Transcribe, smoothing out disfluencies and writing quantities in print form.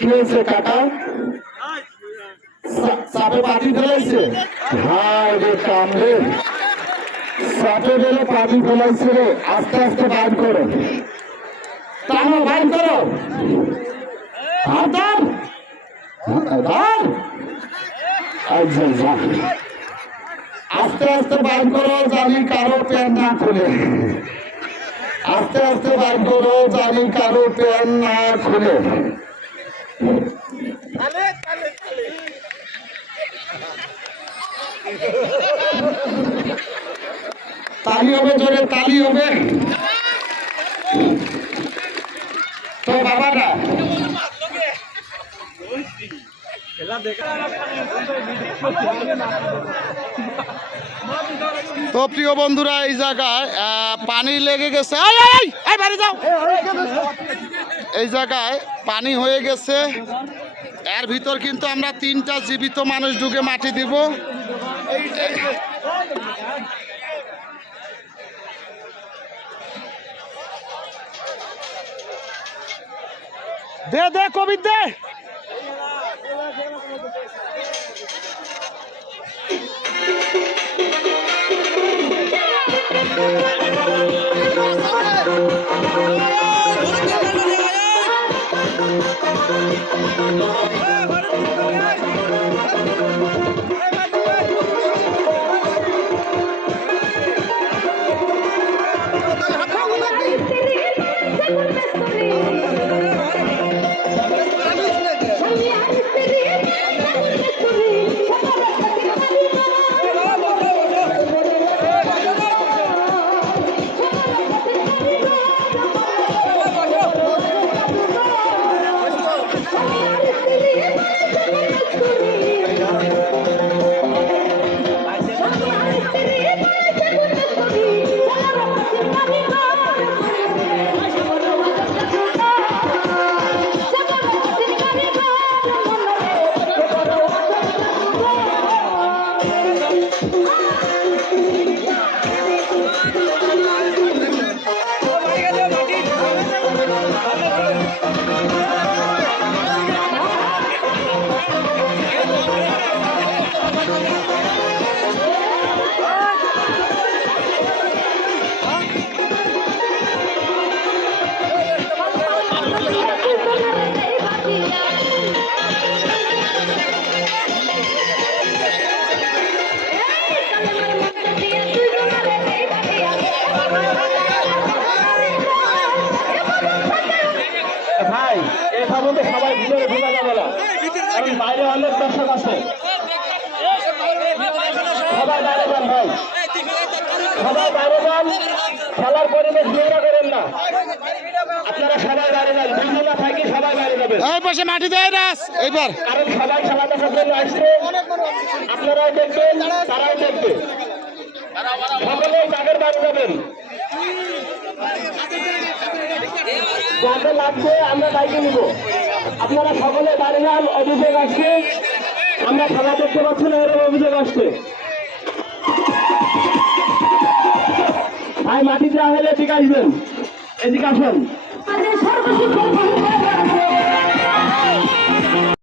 কি হয়েছে কাকা? চাপে পানি ফেলাইছে? হায় রে কামড়ে, চাপে গেলে পানি ফেলাইছে রে। আস্তে আস্তে বাইর করো, টানো, বাইর করো। আস্তে আস্তে বাইর করো, জানি কারো প্যান্ট না খুলে। আস্তে আস্তে বাইর করো, জানি কারো প্যান্ট না খুলে। তালি হবে, জোরে তালি হবে তো বাবাটা। তো প্রিয় বন্ধুরা, এই জায়গায় পানি লেগে গেছে। এই জায়গায় পানি হয়ে গেছে। এর ভিতর কিন্তু আমরা 3টা জীবিত মানুষ ঢুকে মাটি দিব। দে দে কবির দে। ভাই এখান মধ্যে সবাই ভিতরে ঢোকা যাবে না, কারণ বাইরে অনেক দর্শক আছে। সবাই বাইরে যান ভাই, সবাই বাইরে যান। খেলার পরিবেশ নোংরা করেন না, আপনারা সবাই বাইরে যান। দুজনা থাকি সবাই বাইরে যাবেন। এই পাশে মাটি দেয় রাস এইবার, কারণ সবাই খেলা দেখার জন্য আসছে। আপনারাও দেখবেন, তারাও দেখবে। সকলেই তাদের বাইরে যাবেন। যাদের লাগবে আমরা দায়িত্ব নিব। আপনারা সকলে দাঁড়িয়ে যান। অভিযোগ আসছে, আমরা খেলা দেখতে পাচ্ছি না, এরকম অভিযোগ আসছে। ভাই মাটি দেওয়া হলে ঠিক আসবেন, এদিকে আসুন।